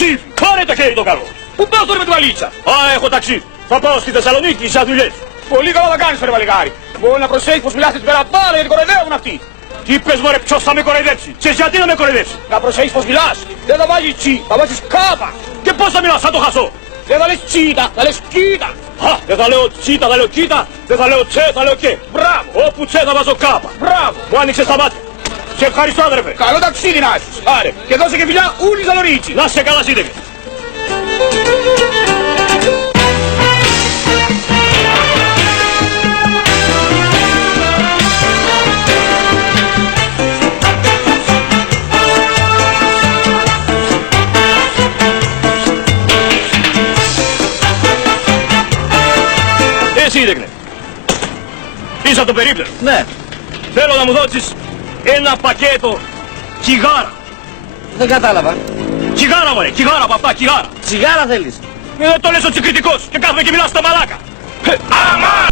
Ιωσήφ, πάρε το χέρι το καλό. Πού πάω τώρα με τη βαλίτσα? Α, έχω ταξί. Θα πάω στη Θεσσαλονίκη σαν δουλειές. Πολύ καλά θα κάνεις ρε παλικάρι. Μπορεί να προσέχεις πως μιλάς την πέρα μπάλα γιατί κοροϊδεύουν αυτοί. Τι πες μωρέ, ποιος θα με κοροϊδέψει? Και γιατί να με κοροϊδέψει? Να προσέχεις πως μιλάς. Δεν θα βάζεις τσι, θα βάζεις κάπα. Και πώς θα μιλάς, θα το χασώ? Δεν θα λες τσίτα, θα λες κίτα. Α, δεν θα λέω τσίτα, θα λέω κίτα. Δεν θα λέω τσε, θα λέω και. Μπράβο. Όπου τσε θα βάζω κάπα. Μπράβο. Μου άνοιξες τα μάτια. Σε ευχαριστώ αδερφέ. Καλό ταξίδι να έχεις. Άρε. Και δώσε και φιλιά ούλη Ζαλωρίτσι. Να σε καλά σύντεκε. Εσύ Ιδέκνε. Είσαι από το περίπτερο. Ναι, Θέλω να μου δώσεις ένα πακέτο κιγάρα. δεν κατάλαβα. Κιγάρα μωρέ, κιγάρα από αυτά, κιγάρα. Τσιγάρα θέλεις? Δεν το λες ο τσικριτικός και κάθομαι και μιλάς στα μαλάκα. Αμά!